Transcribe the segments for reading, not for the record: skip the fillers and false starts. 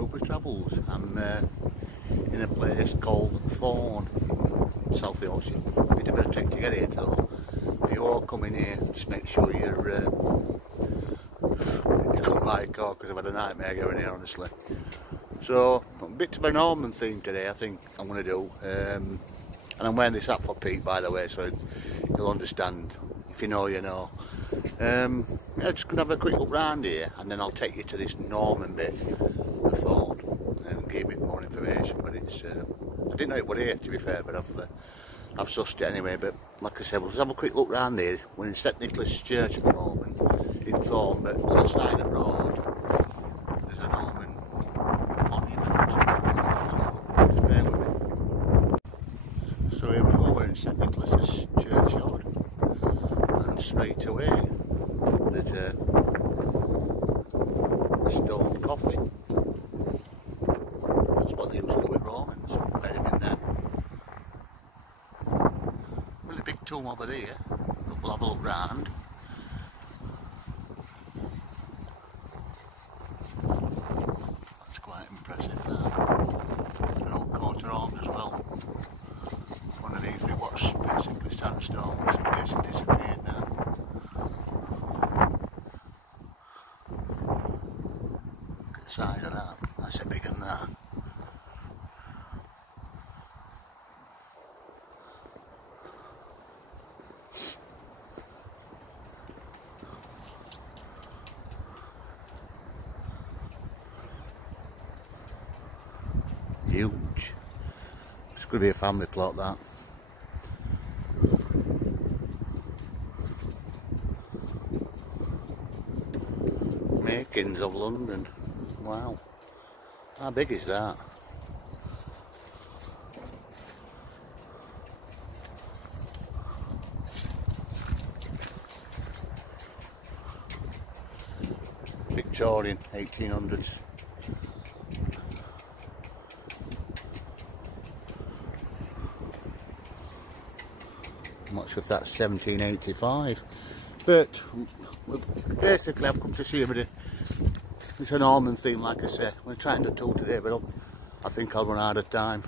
Troopers Travels. I'm in a place called Thorn, South Yorkshire. Bit of a trick to get here, so if you're all coming here, just make sure you come by a car, because I've had a nightmare going here, honestly. So a bit of a Norman theme today, I think I'm going to do. And I'm wearing this hat for Pete, by the way, so you'll understand. If you know, you know. Yeah, just gonna have a quick look round here, and then I'll take you to this Norman bit of Thorn and give you more information. But it's I didn't know it was here, to be fair, but I've sussed it anyway. But like I said, we'll just have a quick look round here. We're in St Nicholas Church at the moment in Thorn, but on the side of the road there's a Norman monument. So just bear with me. So here we go. We're in St Nicholas's churchyard, and straight away there's a stone coffin. That's what they used to do with Romans, bury him in there. Well, a big tomb over there. We'll have a look round. That's quite impressive, that. An old coat of arms as well. Underneath it, what's basically sandstone, it's basically disappeared now. Look at the size of that, that's a big one, that. Huge. It's going to be a family plot, that. Makings of London. Wow. How big is that? Victorian, 1800s. I'm not sure if that's 1785, but basically I've come to see a bit of, it's a Norman theme, like I say. We're trying to do today, but I think I'll run out of time.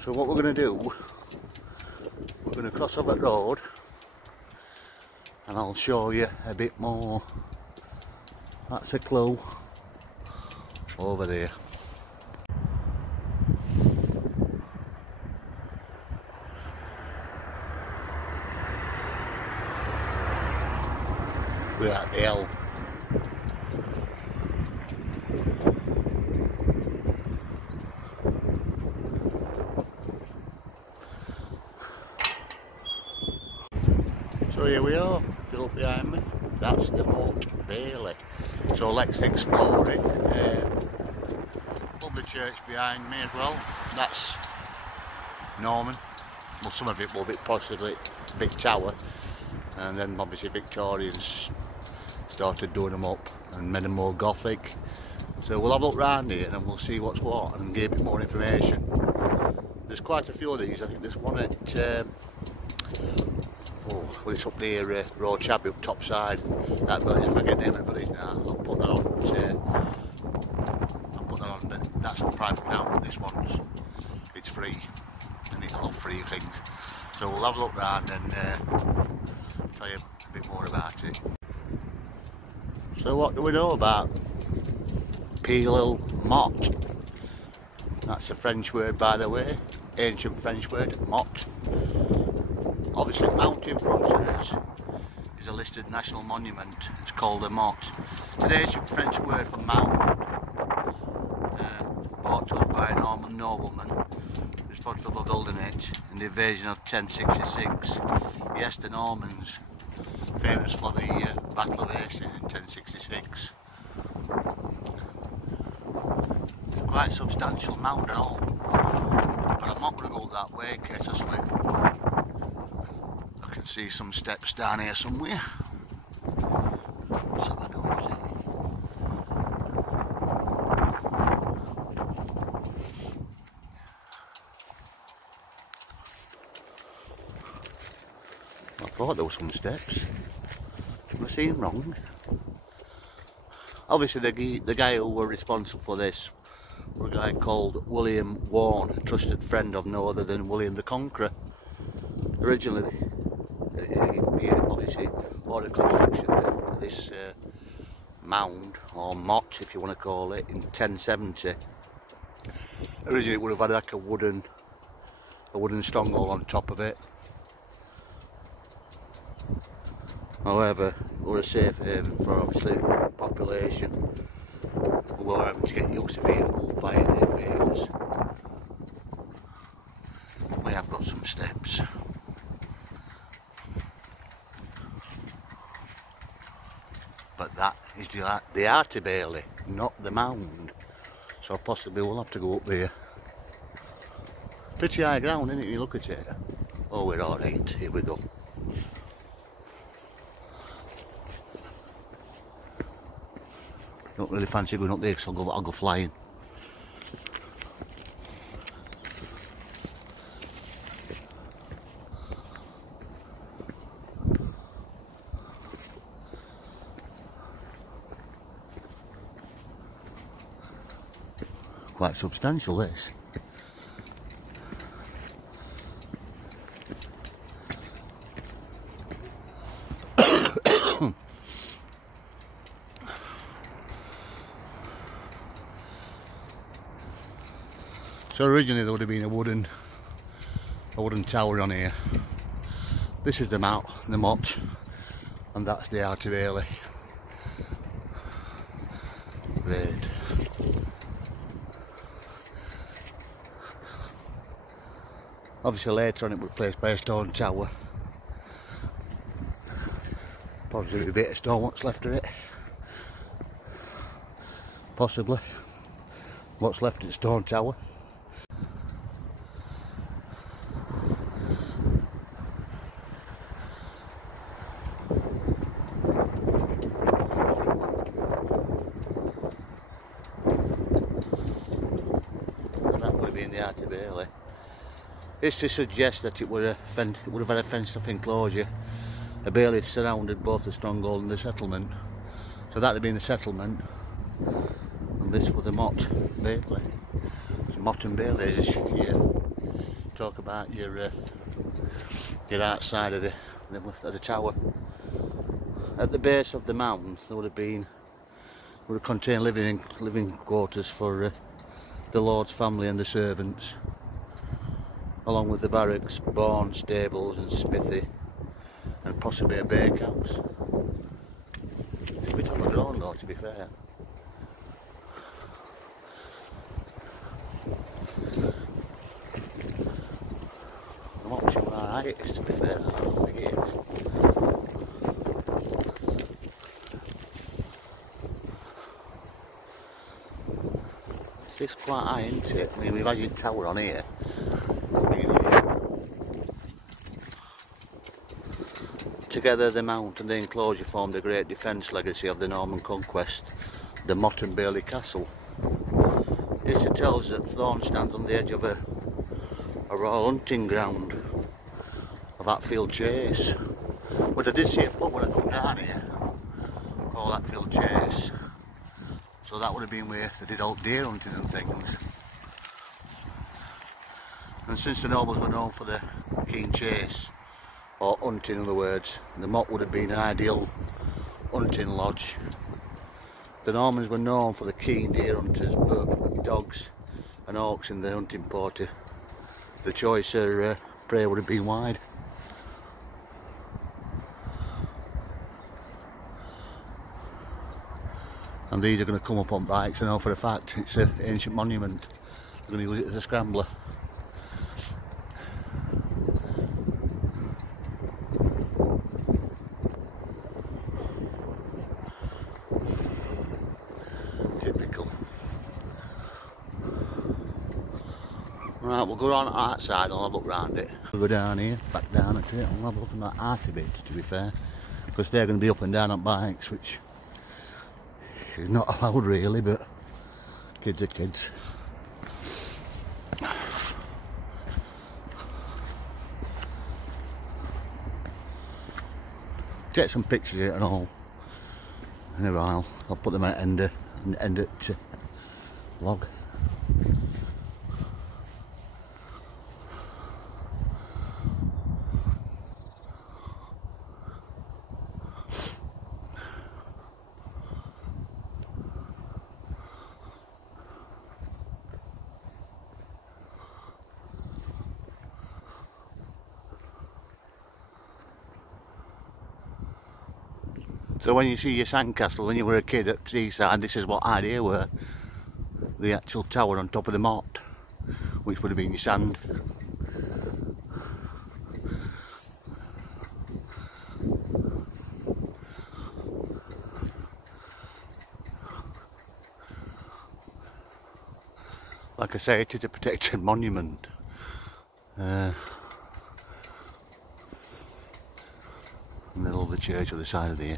So what we're going to do, we're going to cross over the road and I'll show you a bit more. That's a clue over there. We're at the L. So here we are, if you look behind me, that's the Moat Bailey. So let's explore it. Lovely church behind me as well, that's Norman. Well, some of it will be possibly a big tower, and then obviously Victorians started doing them up and made them more Gothic. So we'll have a look round here and we'll see what's what and give a bit more information. There's quite a few of these. I think there's one at well, it's up near Road Chabby up top side. That village, if I get the name of the village now, I'll put that on. But that's on private now. This one's, it's free, and it's a lot of free things. So we'll have a look round and tell you a bit more about it. So what do we know about Peel Motte? That's a French word, by the way, ancient French word, motte. Obviously mountain frontiers is a listed national monument. It's called a motte. Today's a French word for mountain, brought to us by a Norman nobleman responsible for building it in the invasion of 1066. Yes, the Normans, famous for the Battle of Hastings in 1066. It's quite a substantial mound and all, but I'm not going to go that way in case I slip. I can see some steps down here somewhere. Let's have a nosy. I thought there were some steps. Am I seeing wrong? Obviously the guy who were responsible for this were a guy called William Warne, a trusted friend of no other than William the Conqueror. Originally, he obviously ordered construction of this mound, or motte if you want to call it, in 1070. Originally it would have had like a wooden stronghold on top of it. However, it was a safe haven for obviously population who were having to get used to being ruled by the invaders. We have got some steps. But that is the Arty Bailey, not the mound. So possibly we'll have to go up there. Pretty high ground, isn't it, when you look at it? Oh, we're alright, here we go. Don't really fancy going up there because I'll go flying. Quite substantial, this. So originally there would have been a wooden tower on here. This is the motte, and that's the Arty Bailey. Great. Obviously later on it was replaced by a stone tower. Probably a bit of stone what's left of it. Possibly. What's left of the stone tower. And that would have been the Arty Bailey. History suggests that it would have had a fenced off enclosure. A bailey surrounded both the stronghold and the settlement. So that would have been the settlement. And this was the motte Bailey. It's motte and Bailey as you talk about your outside of the tower. At the base of the mountain there would have contained living quarters for the Lord's family and the servants, along with the barracks, barn, stables and smithy, and possibly a bakehouse. It's a bit overgrown though, to be fair. I'm not sure how high it is, to be fair. I don't think it is. It's quite high, isn't it? I mean, we've had your tower on here. Together the mount and the enclosure formed a great defence legacy of the Norman conquest, the Motte and Bailey Castle. History tells us that Thorn stands on the edge of a royal hunting ground of Hatfield Chase. But I did see a pub when I come down here called Hatfield Chase. So that would have been where they did old deer hunting and things. And since the nobles were known for the keen chase, or hunting in other words, the motte would have been an ideal hunting lodge. The Normans were known for the keen deer hunters, but with dogs and hawks in the hunting party, the choicer prey would have been wide. And these are going to come up on bikes, I know for a fact. It's an ancient monument. They're going to use it as a scrambler. Typical. Right, we'll go on that side and I'll have a look round it. We'll go down here, back down at it, and we'll have a look at that Arty bit, to be fair. Because they're going to be up and down on bikes, which is not allowed really, but kids are kids. Get some pictures of it and all. Anyway, I'll put them at end at log. So when you see your sandcastle when you were a kid at Teesside, this is what idea were the actual tower on top of the moat, which would have been your sand. Like I say, it is a protected monument. Middle of the church on the side of the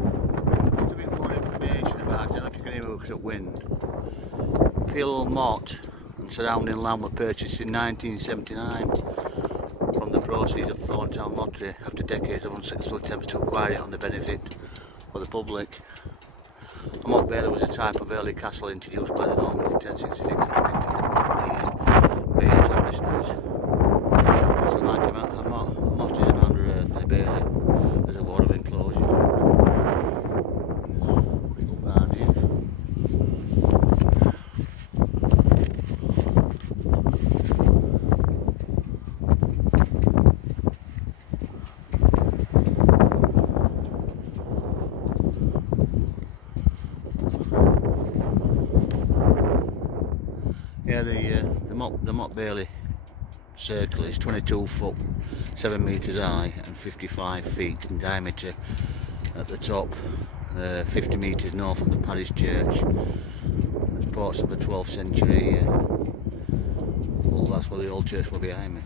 Just a bit more information about it. I don't know if you can hear me because of wind. Peel Motte and surrounding land were purchased in 1979 from the proceeds of Thorntown Lottery after decades of unsuccessful attempts to acquire it on the benefit for the public. A motte bailey was a type of early castle introduced by the Normans in 1066 and depicted the Bailey tapestries. So like a motte is a man under earth and a bailey as a ward of enclosure. Quick look round here. Yeah, the motte bailey circle is 22 foot 7 metres high and 55 feet in diameter at the top, 50 metres north of the parish church. There's parts of the 12th century. Well, that's where the old church was behind me.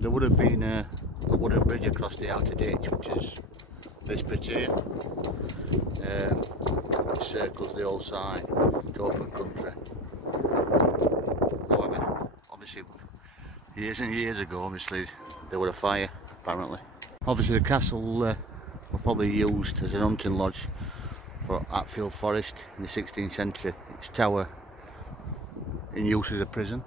There would have been a wooden bridge across the outer ditch, which is this bit here. Which circles the whole side to open country. However, obviously, years and years ago, obviously, there was a fire, apparently. Obviously, the castle was probably used as an hunting lodge for Hatfield Forest in the 16th century. Its tower in use as a prison.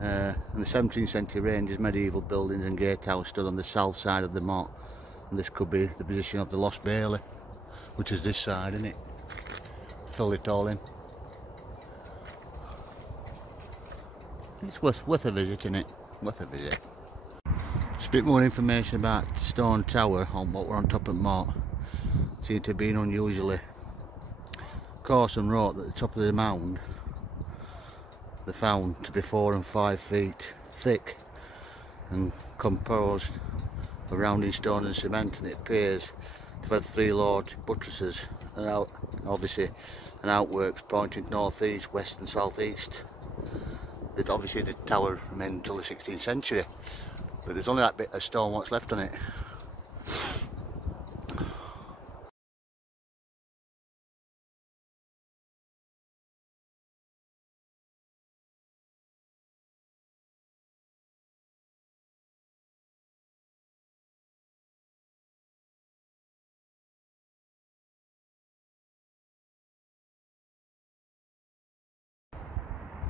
In the 17th century, ranges, medieval buildings and gatehouse stood on the south side of the motte, and this could be the position of the Lost Bailey, which is this side, isn't it? Fill it all in. It's worth a visit, isn't it? Worth a visit. Just a bit more information about Stone Tower on what we're on top of motte. Seemed to be unusually coarse and wrought at the top of the mound. They found to be 4 and 5 feet thick and composed of rounding stone and cement, and it appears to have 3 large buttresses and obviously an outworks pointing northeast, west and southeast. That obviously the tower remained until the 16th century, but there's only that bit of stone what's left on it.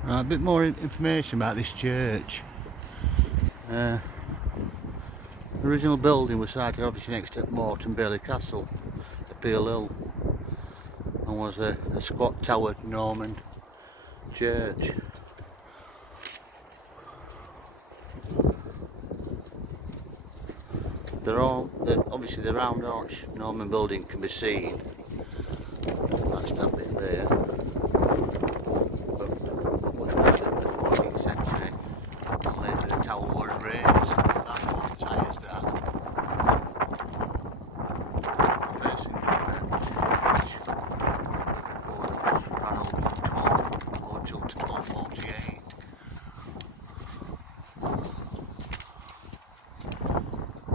A bit more information about this church. The original building was sited obviously next to Motte and Bailey Castle at Peel Hill, and was a squat towered Norman church. Obviously the round arch Norman building can be seen. That's that bit there.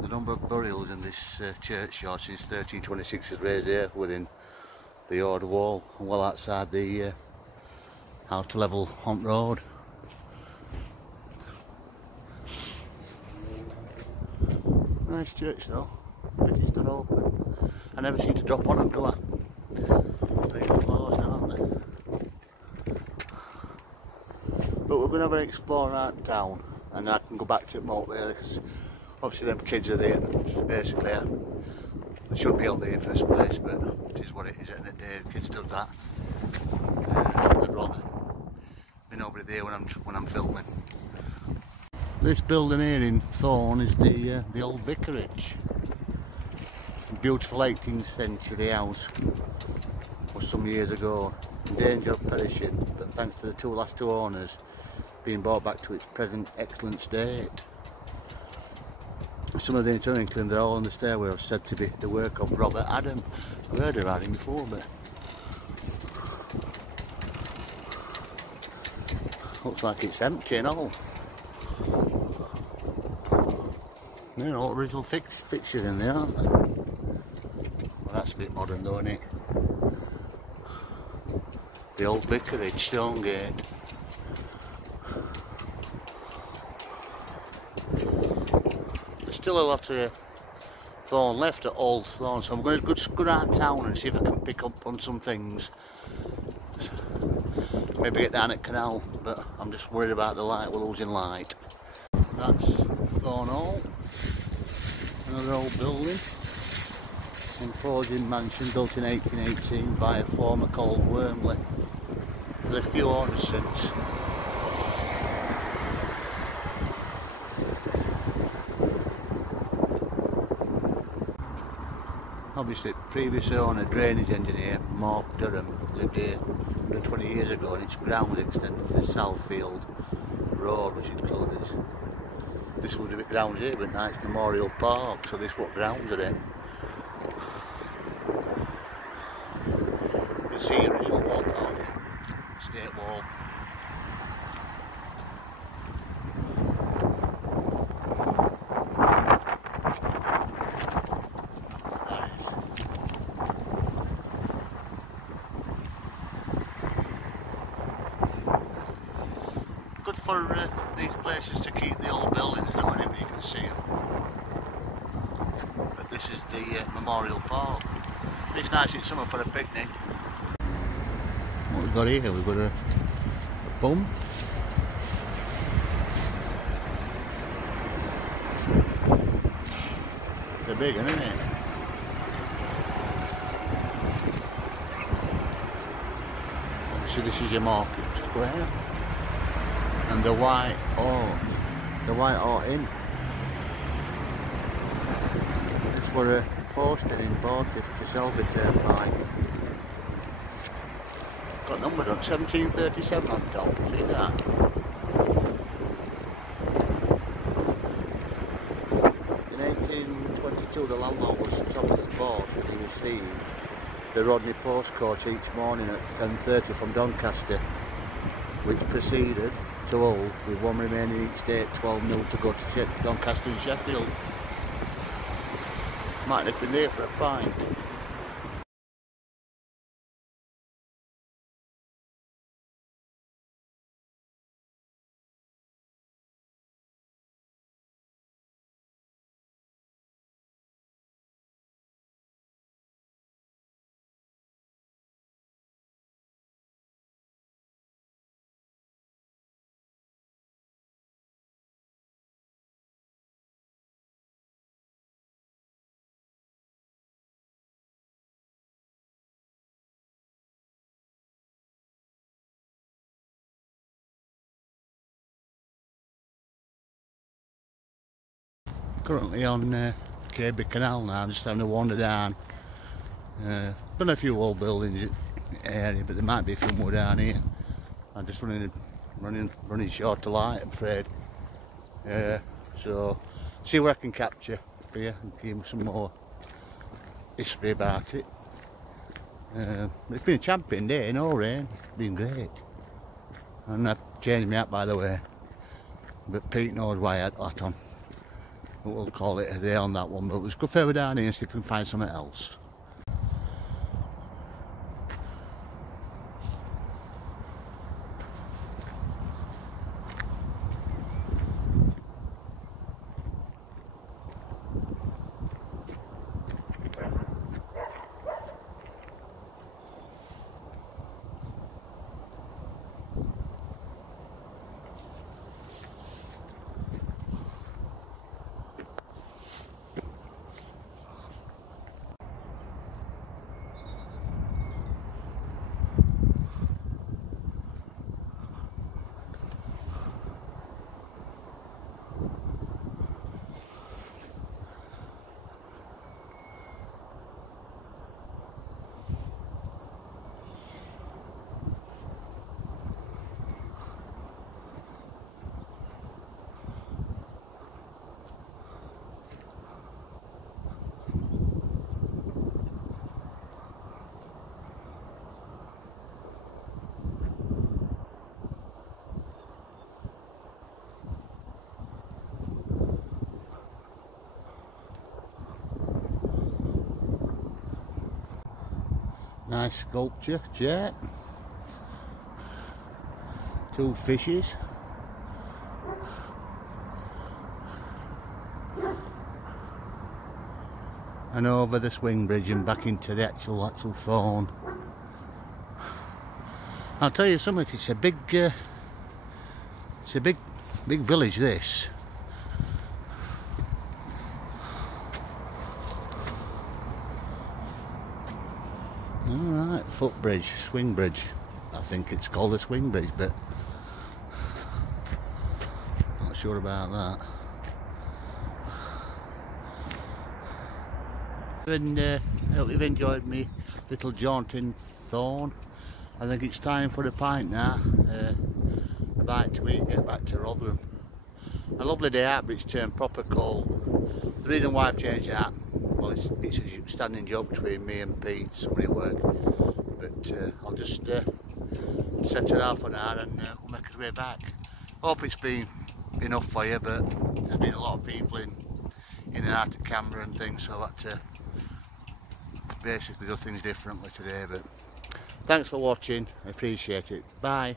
The number of burials in this churchyard since 1326 is raised here within the yard wall and well outside the outer level Hunt Road. Nice church though, but it's not open. I never seem to drop on them, do I? They're closed, aren't they? But we're going to have an explore around town, and I can go back to it more really, because obviously them kids are there, and basically they shouldn't be on there in the first place, but it is what it is, isn't it? The kids do that. I'd rather be nobody there when I'm filming. This building here in Thorn is the old vicarage. Beautiful 18th century house. Was some years ago in danger of perishing, but thanks to the last two owners being brought back to its present excellent state. Some of the internal England are all on the stairway are said to be the work of Robert Adam. I've heard about him before, but looks like it's empty and all. They're all original fixtures in there, aren't they? Well, that's a bit modern though, isn't it? The old vicarage, Stonegate. There's still a lot of Thorn left at Old Thorn, so I'm going to go around town and see if I can pick up on some things. Maybe get down at Canal, but I'm just worried about the light, we're losing light. That's Thorn Hall, another old building. Imposing mansion built in 1818 by a farmer called Wormley. There's a few owners since. Obviously, previous owner, drainage engineer Mark Durham, lived here 120 years ago, and its grounds extended to the Southfield Road, which included this would be grounds here, but now it's Memorial Park, so this what grounds are in. You can see the original wall, can't you? State wall. Good for these places to keep the old buildings though, whenever you can see them. But this is the Memorial Park. It's nice in summer for a picnic. What we've got here, we've got a bum. They're big, isn't it? So this is your market square. And the White Hart Inn. It's for a posting in Portage to Selby Turnpike. Got numbers on 1737 on top, see that? In 1822 the landlord was Thomas Boss and he received the Rodney postcoach each morning at 10:30 from Doncaster, which proceeded to Hull with one remaining each day at 12 to go to Doncaster and Sheffield. Might have been there for a pint. Currently on Kirby Canal now, I'm just having a wander down. Been a few old buildings in the area, but there might be a few more down here. I'm just running short of light, I'm afraid. So see what I can capture for you and give you some more history about it. It's been a champion day, no rain, it's been great. And I've changed my hat by the way, but Pete knows why I had that on. We'll call it a day on that one, but let's go further down here and see if we can find something else. Nice sculpture, jet. 2 fishes. And over the swing bridge and back into the actual Thorn. I'll tell you something, it's a big village, this. Alright, footbridge, swing bridge. I think it's called a swing bridge, but not sure about that. And I hope you've enjoyed me little jaunt in Thorn. I think it's time for a pint now. A bite to eat and get back to Rotherham. A lovely day out, but it's turned proper cold. The reason why I've changed that, well, it's a standing job between me and Pete, somebody at work. But I'll just set it off an hour and we'll make our way back. Hope it's been enough for you, but there's been a lot of people in and out of camera and things, so I've had to basically do things differently today. But thanks for watching, I appreciate it. Bye.